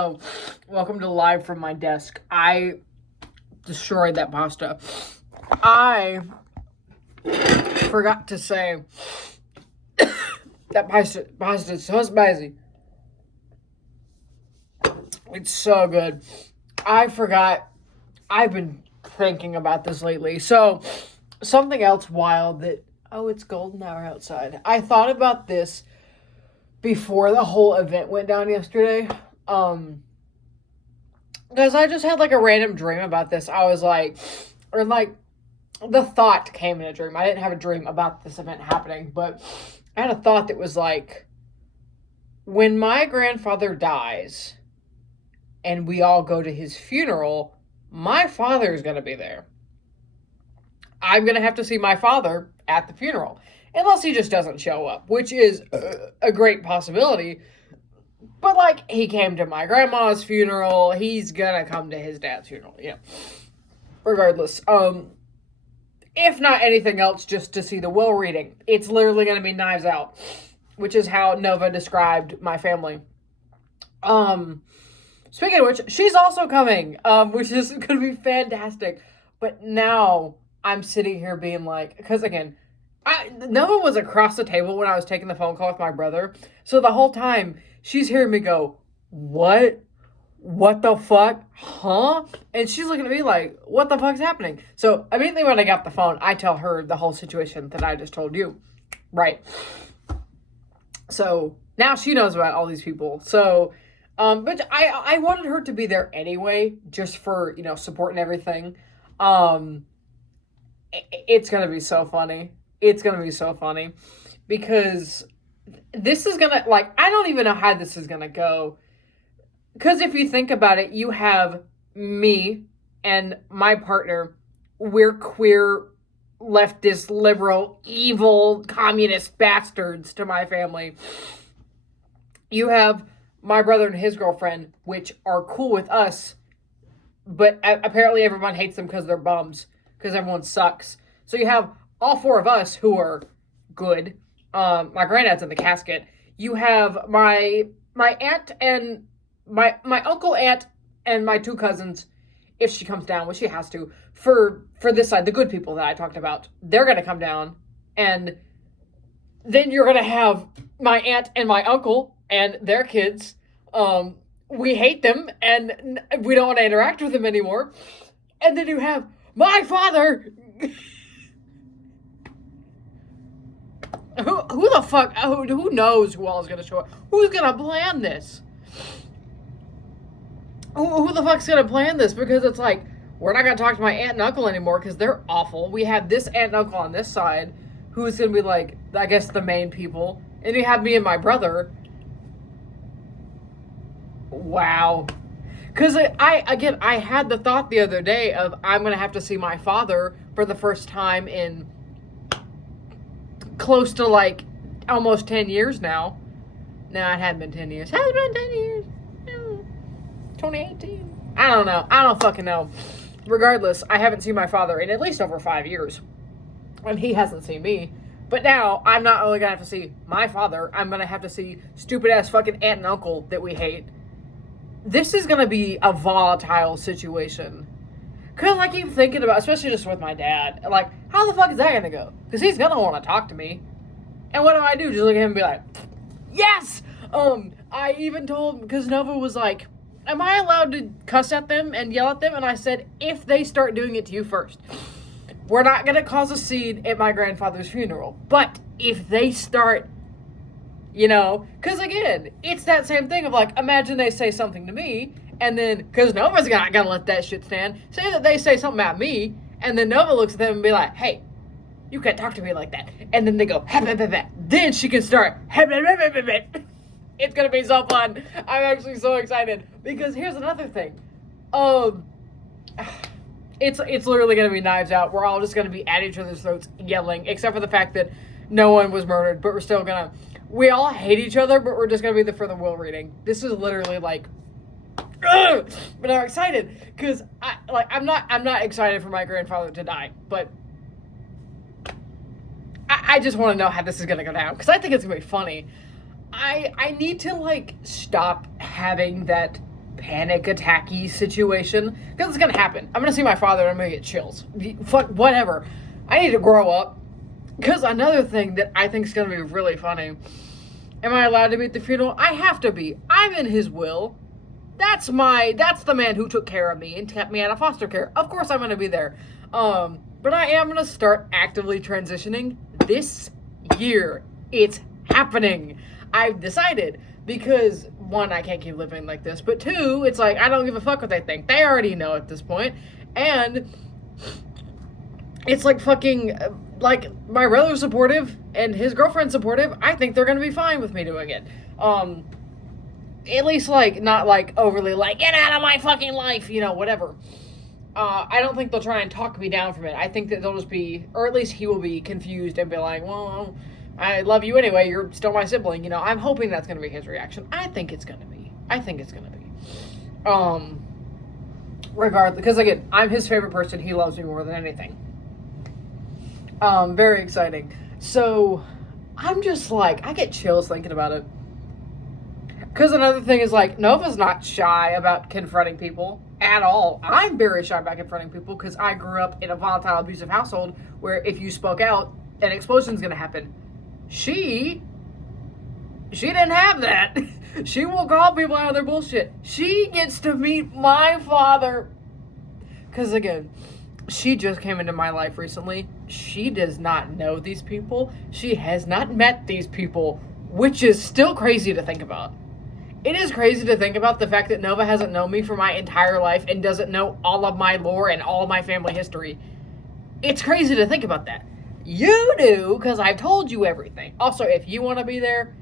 Oh, welcome to Live from my desk. I destroyed that pasta. I forgot to say that pasta is so spicy. It's so good. I forgot. I've been thinking about this lately. So, something else wild that, oh, it's golden hour outside. I thought about this before the whole event went down yesterday. Because I just had like a random dream about this. I was like, or like, the thought came in a dream. I didn't have a dream about this event happening, but I had a thought that was like, when my grandfather dies and we all go to his funeral, my father is going to be there. I'm going to have to see my father at the funeral, unless he just doesn't show up, which is a great possibility. But, like, he came to my grandma's funeral. He's gonna come to his dad's funeral. Yeah. Regardless. If not anything else, just to see the will reading. It's literally gonna be Knives Out, which is how Nova described my family. Speaking of which, she's also coming, which is gonna be fantastic. But now I'm sitting here being like, because again, Nova was across the table when I was taking the phone call with my brother. So the whole time, she's hearing me go, what? What the fuck? Huh? And she's looking at me like, what the fuck's happening? So immediately when I got the phone, I tell her the whole situation that I just told you. Right. So now she knows about all these people. So, but I wanted her to be there anyway, just for, support and everything. It's going to be so funny. It's going to be so funny because this is going to, like, I don't even know how this is going to go. Because if you think about it, you have me and my partner. We're queer, leftist, liberal, evil, communist bastards to my family. You have my brother and his girlfriend, which are cool with us. But apparently everyone hates them because they're bums. Because everyone sucks. So you have all four of us who are good. My granddad's in the casket. You have my aunt and my uncle, aunt, and my two cousins, if she comes down, which she has to, for this side, the good people that I talked about. They're going to come down. And then you're going to have my aunt and my uncle and their kids. We hate them, and we don't want to interact with them anymore. And then you have my father. Who the fuck? Who knows who all is gonna show up? Who's gonna plan this? Who the fuck's gonna plan this? Because it's like, we're not gonna talk to my aunt and uncle anymore because they're awful. We have this aunt and uncle on this side, who's gonna be like, I guess, the main people, and you have me and my brother. Wow. Because I had the thought the other day of I'm going to have to see my father for the first time in close to like almost 10 years now. No, it hadn't been 10 years. Has it been 10 years? 2018? I don't know. I don't fucking know. Regardless, I haven't seen my father in at least over 5 years. And he hasn't seen me. But now, I'm not only going to have to see my father, I'm going to have to see stupid ass fucking aunt and uncle that we hate. This is going to be a volatile situation. Because I keep thinking about, especially just with my dad, like, how the fuck is that going to go? Because he's going to want to talk to me. And what do? Just look at him and be like, yes! I even told, because Nova was like, am I allowed to cuss at them and yell at them? And I said, if they start doing it to you first. We're not going to cause a scene at my grandfather's funeral. But if they start, because again, it's that same thing of like, imagine they say something to me, and then, because Nova's not going to let that shit stand, say that they say something about me, and then Nova looks at them and be like, hey, you can't talk to me like that. And then they go, then she can start, it's going to be so fun. I'm actually so excited, because here's another thing. It's literally going to be Knives Out. We're all just going to be at each other's throats yelling, except for the fact that no one was murdered, but we're still going to, we all hate each other, but we're just going to be there for the will reading. This is literally like, ugh! But I'm excited, because I'm not excited for my grandfather to die, but I just want to know how this is going to go down, because I think it's going to be funny. I need to, stop having that panic attacky situation. Because it's going to happen. I'm going to see my father and I'm going to get chills. Fuck, whatever. I need to grow up. Because another thing that I think is going to be really funny. Am I allowed to be at the funeral? I have to be. I'm in his will. That's the man who took care of me and kept me out of foster care. Of course I'm going to be there. But I am going to start actively transitioning this year. It's happening. I've decided because, one, I can't keep living like this, but two, it's like, I don't give a fuck what they think. They already know at this point. And it's like fucking, like, my brother's supportive and his girlfriend's supportive. I think they're going to be fine with me doing it. At least, like, not, like, overly, like, get out of my fucking life, you know, whatever. I don't think they'll try and talk me down from it. I think that they'll just be, or at least he will be confused and be like, well, I love you anyway, you're still my sibling, you know. I'm hoping that's going to be his reaction. I think it's going to be. Regardless, because again, I'm his favorite person. He loves me more than anything. Very exciting. So, I'm just like, I get chills thinking about it. Because another thing is, like, Nova's not shy about confronting people at all. I'm very shy about confronting people because I grew up in a volatile, abusive household where if you spoke out, an explosion's going to happen. She didn't have that. She will call people out of their bullshit. She gets to meet my father. Because, again, she just came into my life recently. She does not know these people. She has not met these people, which is still crazy to think about. It is crazy to think about the fact that Nova hasn't known me for my entire life and doesn't know all of my lore and all of my family history. It's crazy to think about that. You do, because I've told you everything. Also, if you want to be there,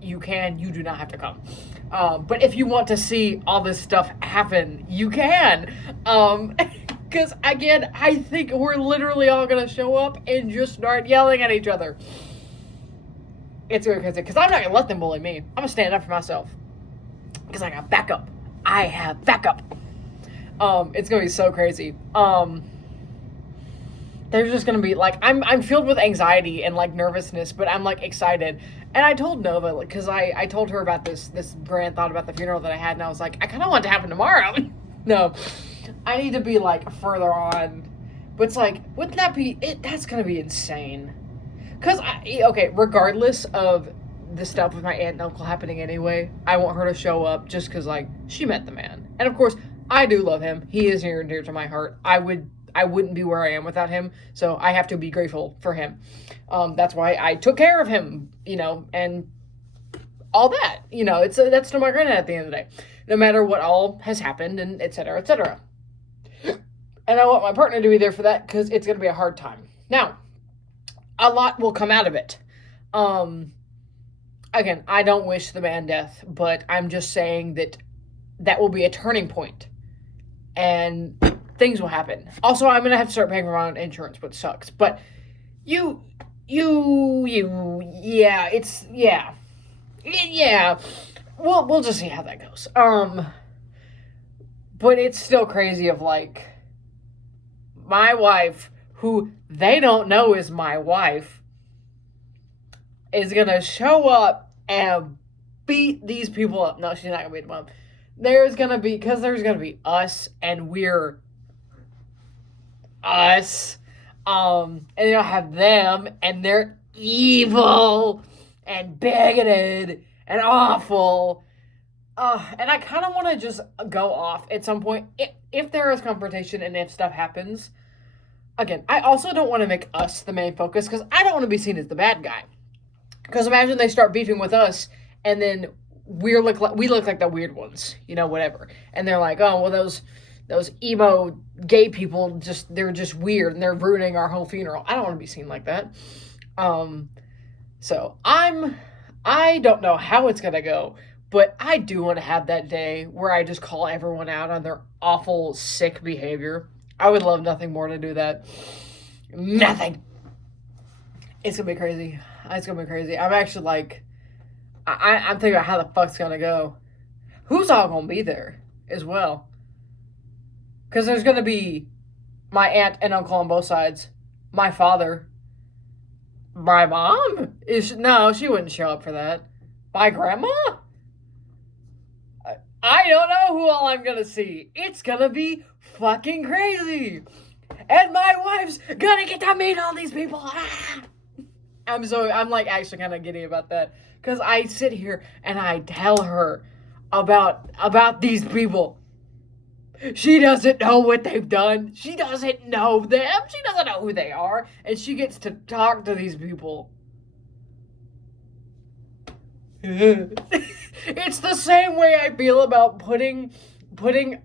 you can. You do not have to come. But if you want to see all this stuff happen, you can. Because, again, I think we're literally all going to show up and just start yelling at each other. It's really crazy, because I'm not going to let them bully me. I'm going to stand up for myself. Because I got backup. I have backup. It's going to be so crazy. There's just going to be, like, I'm filled with anxiety and, like, nervousness, but I'm, like, excited. And I told Nova, like, because I told her about this grand thought about the funeral that I had, and I was like, I kind of want it to happen tomorrow. No, I need to be, like, further on. But it's like, wouldn't that be, that's going to be insane. Because, okay, regardless of the stuff with my aunt and uncle happening anyway, I want her to show up just because, like, she met the man. And, of course, I do love him. He is near and dear to my heart. I wouldn't be where I am without him, so I have to be grateful for him. That's why I took care of him, you know, and all that. You know, that's to my granddad at the end of the day. No matter what all has happened, and et cetera, et cetera. And I want my partner to be there for that, because it's going to be a hard time. Now, a lot will come out of it. Again, I don't wish the man death, but I'm just saying that will be a turning point. And things will happen. Also, I'm going to have to start paying for my own insurance, which sucks. But yeah. We'll just see how that goes. But it's still crazy of, like, my wife, who they don't know is my wife, is going to show up and beat these people up. No, she's not going to beat them up. There's going to be us, and we're us. And you'll have them, and they're evil and bigoted and awful. And I kind of want to just go off at some point if there is confrontation and if stuff happens. Again, I also don't want to make us the main focus, because I don't want to be seen as the bad guy. Because imagine they start beefing with us, and then we look like the weird ones, you know, whatever. And they're like, oh, well, those emo gay people, they're just weird, and they're ruining our whole funeral. I don't want to be seen like that. So I don't know how it's gonna go, but I do want to have that day where I just call everyone out on their awful, sick behavior. I would love nothing more to do that. Nothing. It's gonna be crazy. It's gonna be crazy. I'm actually like, I'm thinking about how the fuck's gonna go. Who's all gonna be there as well? Because there's gonna be my aunt and uncle on both sides, my father, my mom she wouldn't show up for that. My grandma, I don't know who all I'm gonna see. It's gonna be fucking crazy. And my wife's gonna get to meet all these people. Ah! I'm like actually kind of giddy about that. Because I sit here and I tell her about these people. She doesn't know what they've done. She doesn't know them. She doesn't know who they are. And she gets to talk to these people. It's the same way I feel about putting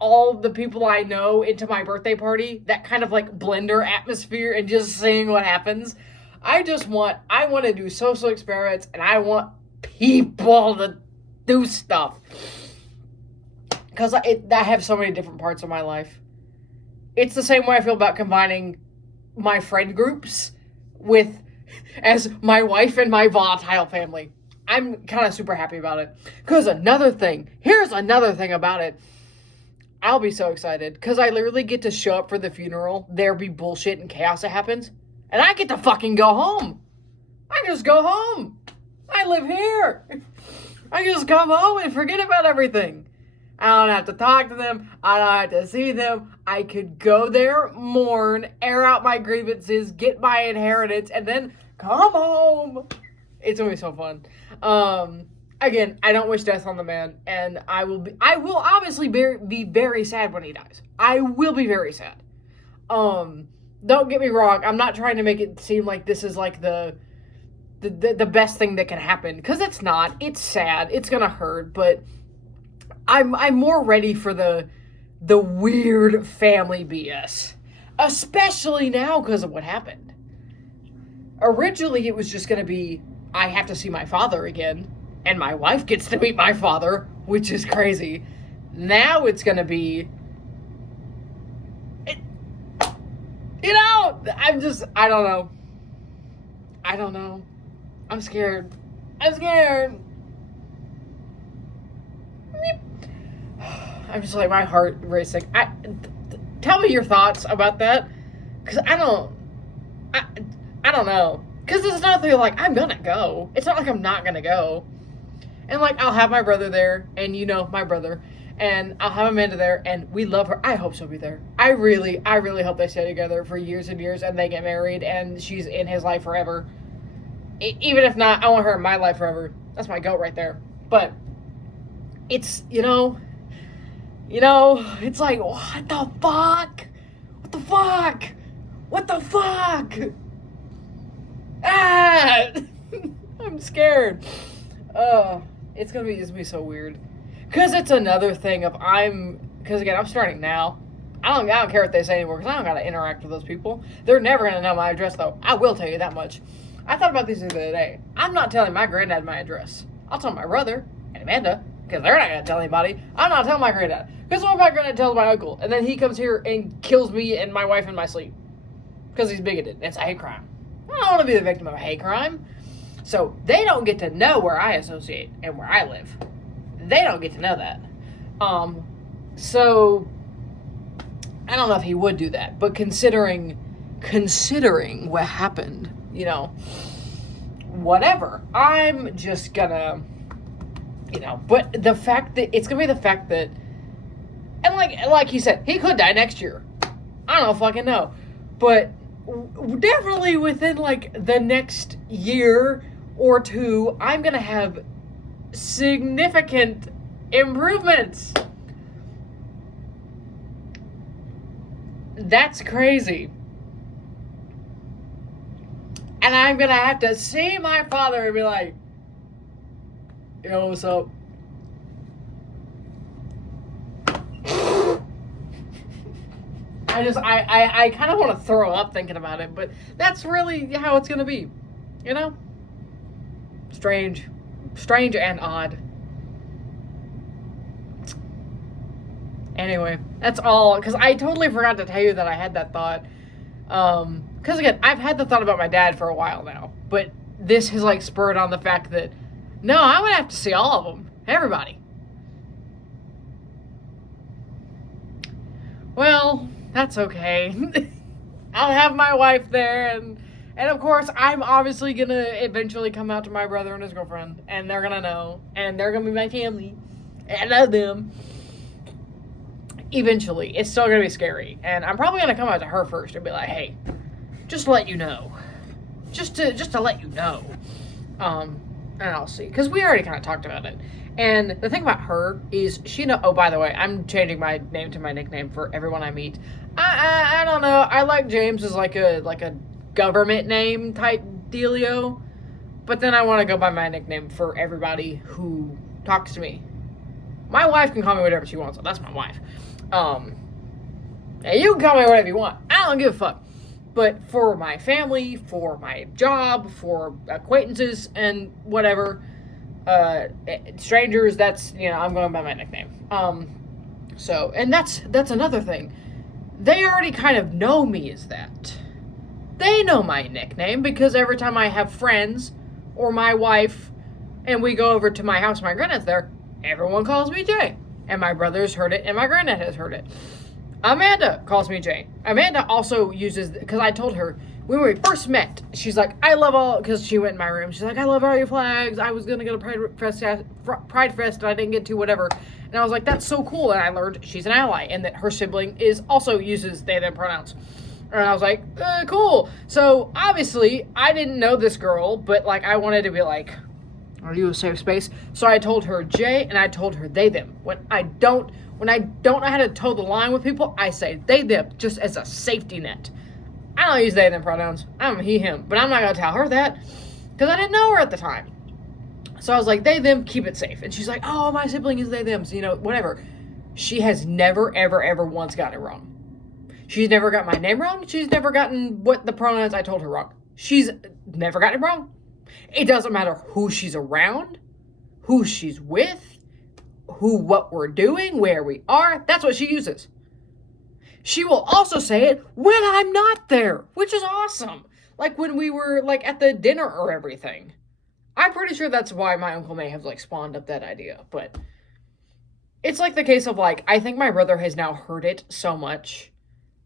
all the people I know into my birthday party, that kind of like blender atmosphere, and just seeing what happens. I want to do social experiments, and I want people to do stuff. Because I have so many different parts of my life. It's the same way I feel about combining my friend groups as my wife and my volatile family. I'm kind of super happy about it. Because here's another thing about it. I'll be so excited. Because I literally get to show up for the funeral. There be bullshit and chaos that happens. And I get to fucking go home. I just go home. I live here. I just come home and forget about everything. I don't have to talk to them. I don't have to see them. I could go there, mourn, air out my grievances, get my inheritance, and then come home. It's going to be so fun. Again, I don't wish death on the man, and I will obviously be very sad when he dies. I will be very sad. Don't get me wrong. I'm not trying to make it seem like this is like the best thing that can happen, because it's not. It's sad. It's gonna hurt, but I'm more ready for the weird family BS, especially now because of what happened. Originally, it was just gonna be I have to see my father again, and my wife gets to meet my father, which is crazy. Now it's gonna be, I don't know. I'm scared. I'm just like, my heart racing. Tell me your thoughts about that, because I don't know. Because it's not like I'm gonna go. It's not like I'm not gonna go. And like, I'll have my brother there, and my brother, and I'll have Amanda there, and we love her. I hope she'll be there. I really hope they stay together for years and years, and they get married, and she's in his life forever. Even if not, I want her in my life forever. That's my goat right there. But it's, it's like, what the fuck? What the fuck? Ah! I'm scared. It's gonna be so weird. Because it's another thing because again, I'm starting now. I don't care what they say anymore, because I don't gotta interact with those people. They're never gonna know my address, though. I will tell you that much. I thought about this the other day. I'm not telling my granddad my address. I'll tell my brother and Amanda, because they're not gonna tell anybody. I'm not telling my granddad. Because what if my granddad tells my uncle, and then he comes here and kills me and my wife in my sleep? Because he's bigoted. It's a hate crime. I don't want to be the victim of a hate crime. So they don't get to know where I associate and where I live. They don't get to know that. So I don't know if he would do that, but considering what happened, whatever. I'm just gonna, but the fact that it's gonna be the fact that, and like you said, he could die next year. I don't fucking know, but definitely within like the next year or two, I'm gonna have significant improvements. That's crazy. And I'm gonna have to see my father and be like, yo, what's up? I kind of want to throw up thinking about it, but that's really how it's gonna be, Strange and odd. Anyway, that's all, because I totally forgot to tell you that I had that thought. Because again, I've had the thought about my dad for a while now, but this has like spurred on the fact that, no, I'm gonna have to see all of them. Everybody. Well, that's okay. I'll have my wife there, and of course, I'm obviously gonna eventually come out to my brother and his girlfriend, and they're gonna know, and they're gonna be my family, I love them. Eventually, it's still gonna be scary, and I'm probably gonna come out to her first and be like, "Hey, just to let you know, just to let you know," and I'll see, because we already kind of talked about it. And the thing about her is oh, by the way, I'm changing my name to my nickname for everyone I meet. I don't know. I like James as like a government name type dealio, but then I want to go by my nickname for everybody who talks to me. My wife can call me whatever she wants. So that's my wife. And you can call me whatever you want. I don't give a fuck. But for my family, for my job, for acquaintances and whatever, strangers, that's, I'm going by my nickname. So, and that's another thing. They already kind of know me as that. They know my nickname because every time I have friends or my wife and we go over to my house, my granddad's there, everyone calls me Jay. And my brother's heard it and my granddad has heard it. Amanda calls me Jay. Amanda also uses, because I told her when we first met, she's like, I love all, because she went in my room, she's like, I love all your flags. I was going to go to Pride Fest and I didn't get to, whatever. And I was like, that's so cool. And I learned she's an ally and that her sibling also uses they, them pronouns. And I was like, cool. So obviously I didn't know this girl, but like I wanted to be like, are you a safe space? So I told her Jay and I told her they, them. When I don't know how to toe the line with people, I say they, them, just as a safety net. I don't use they, them pronouns. I'm he, him. But I'm not going to tell her that because I didn't know her at the time. So I was like, they, them, keep it safe. And she's like, oh, my sibling is they, them. So, whatever. She has never, ever, ever once gotten it wrong. She's never got my name wrong. She's never gotten what the pronouns I told her wrong. She's never gotten it wrong. It doesn't matter who she's around, who she's with, what we're doing, where we are. That's what she uses. She will also say it when I'm not there, which is awesome. Like when we were like at the dinner or everything. I'm pretty sure that's why my uncle may have like spawned up that idea, but it's like the case of like, I think my brother has now heard it so much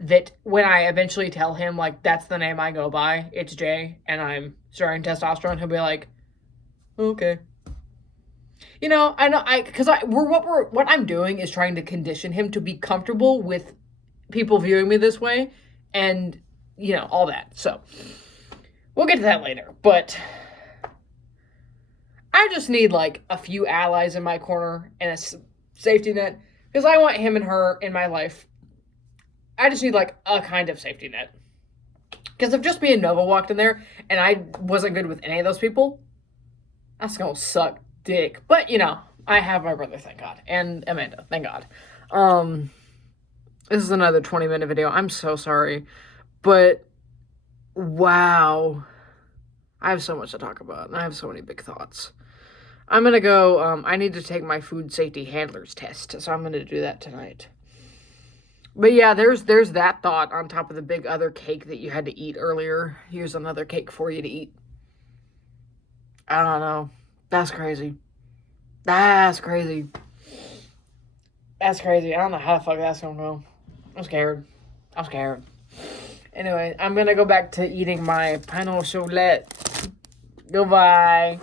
that when I eventually tell him like, that's the name I go by, it's Jay, and I'm starting testosterone, he'll be like, okay. I know, because what I'm doing is trying to condition him to be comfortable with people viewing me this way, and, all that. So, we'll get to that later, but I just need, like, a few allies in my corner and a safety net, because I want him and her in my life. I just need, like, a kind of safety net. Because if just me and Nova walked in there, and I wasn't good with any of those people, that's gonna suck dick. But, I have my brother, thank God. And Amanda, thank God. This is another 20-minute video. I'm so sorry. But, wow. I have so much to talk about. And I have so many big thoughts. I'm going to go, I need to take my food safety handlers test. So I'm going to do that tonight. But yeah, there's that thought on top of the big other cake that you had to eat earlier. Here's another cake for you to eat. I don't know. That's crazy. That's crazy. That's crazy. I don't know how the fuck that's gonna go. I'm scared. Anyway, I'm gonna go back to eating my pain au chocolat. Goodbye.